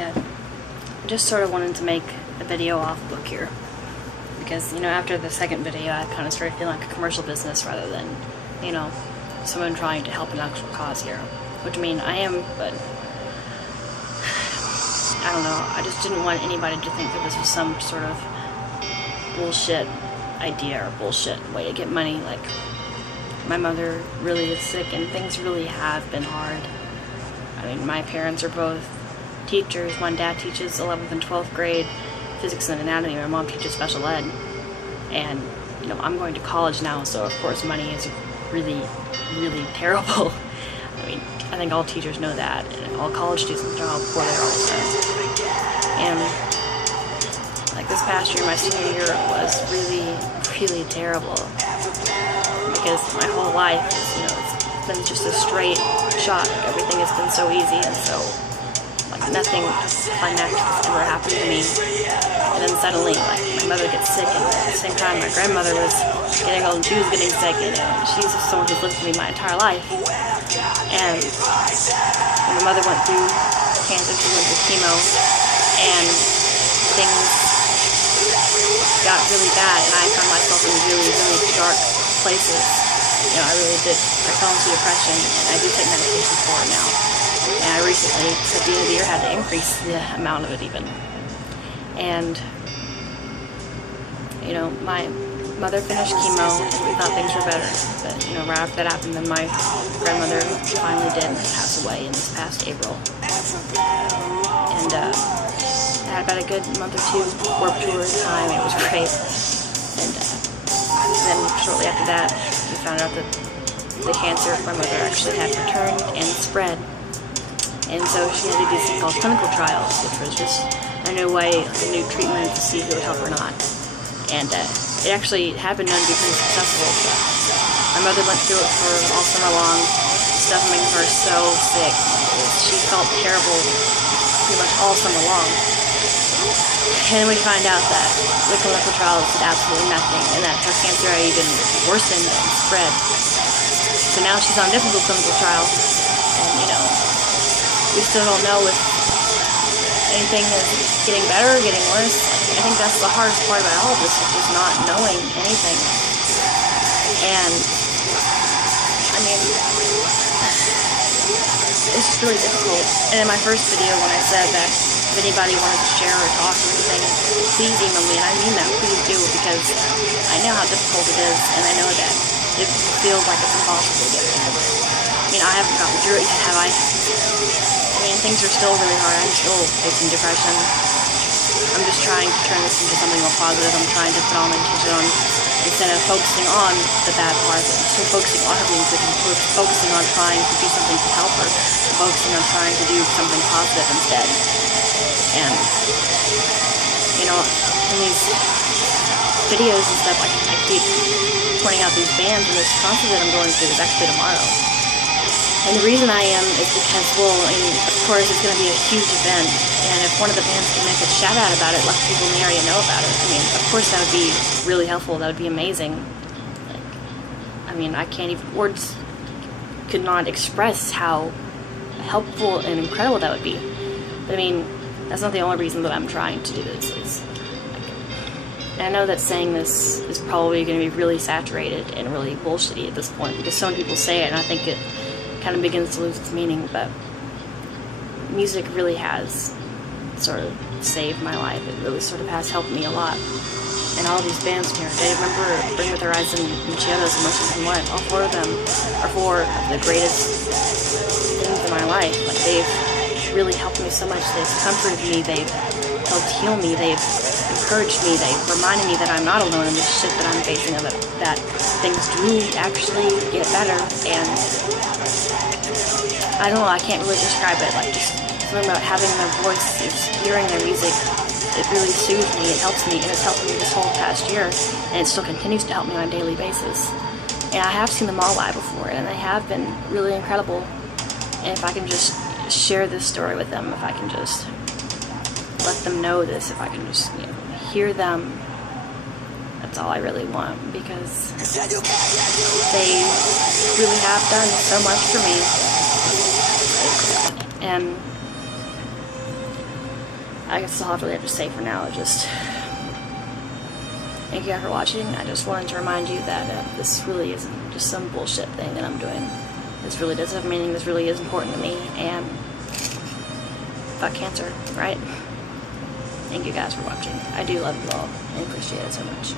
I just sort of wanted to make a video off book here. Because, you know, after the second video, I kind of started feeling like a commercial business rather than, you know, someone trying to help an actual cause here. Which, I mean, I am, but I don't know. I just didn't want anybody to think that this was some sort of bullshit idea or bullshit way to get money. Like, my mother really is sick and things really have been hard. I mean, my parents are both teachers. My dad teaches 11th and 12th grade physics and anatomy. My mom teaches special ed. And, you know, I'm going to college now, so of course money is really, really terrible. I mean, I think all teachers know that, and all college students know how poor they are also. And, like, this past year, my senior year, was really, really terrible. Because my whole life, you know, it's been just a straight shot. Everything has been so easy, and so, like, nothing climactic has ever happened to me. And then suddenly, like, my mother gets sick, and at the same time, my grandmother was getting old, and she was getting sick, and she's someone who's lived with me my entire life. And when my mother went through cancer, she went through chemo, and things got really bad, and I found myself in really, really dark places. You know, I really did. I fell into depression, and I do take medication for it now. And I recently, at the end of the year, had to increase the amount of it even. And, you know, my mother finished chemo, and we thought things were better. But, you know, right after that happened, then my grandmother finally did pass away in this past April. And, I had about a good month or two Warped Tour time. It was great. And then shortly after that, we found out that the cancer of my mother actually had returned and spread. And so she had to do something called clinical trials, which was just a new way, a new treatment to see if it would help or not. And it actually had been known to be pretty successful. My mother went through it for all summer long, stuff making her so sick. She felt terrible pretty much all summer long. And then we find out that the clinical trials did absolutely nothing, and that her cancer had even worsened and spread. So now she's on a difficult clinical trial, and, you know, we still don't know if anything is getting better or getting worse. I think that's the hardest part about all of this, is just not knowing anything. And, I mean, it's just really difficult. And in my first video, when I said that if anybody wanted to share or talk or anything, please email me, and I mean that, please do, because I know how difficult it is, and I know that it feels like it's impossible to get through. I mean, I haven't gotten through it yet, have I? I mean, things are still really hard. I'm still facing depression. I'm just trying to turn this into something more positive. I'm trying to put all my attention on, instead of focusing on the bad parts, I'm still focusing on her being sick, and focusing on trying to do something to help her, focusing on trying to do something positive instead. And, you know, in these videos and stuff, I keep pointing out these bands, and this concert that I'm going to is actually tomorrow. And the reason I am is because, well, I mean, of course, it's going to be a huge event, and if one of the bands can make a shout out about it, let people in the area know about it, I mean, of course that would be really helpful. That would be amazing. Like, I mean, I can't even, words could not express how helpful and incredible that would be. But I mean, that's not the only reason that I'm trying to do this. And I know that saying this is probably going to be really saturated and really bullshitty at this point, because so many people say it, and I think it kind of begins to lose its meaning. But music really has sort of saved my life. It really sort of has helped me a lot. And all these bands in here, they remember Bring Me the Horizon, Michietos, Emotions and What. All four of them are four of the greatest things in my life. Like, they've really helped me so much. They've comforted me, they've helped heal me, they've encouraged me, they've reminded me that I'm not alone in this shit that I'm facing, of it, that things do actually get better. And I don't know, I can't really describe it. Like, just something about having their voices, hearing their music, it really soothes me, it helps me, and it's helped me this whole past year, and it still continues to help me on a daily basis. And I have seen them all live before, and they have been really incredible. And if I can just share this story with them, if I can just let them know this, if I can just, you know, hear them, that's all I really want, because they really have done so much for me. And I guess that's all I really have to say for now. Just thank you guys for watching. I just wanted to remind you that this really isn't just some bullshit thing that I'm doing. This really does have meaning. This really is important to me. And fuck cancer, right? Thank you guys for watching. I do love you all and appreciate it so much.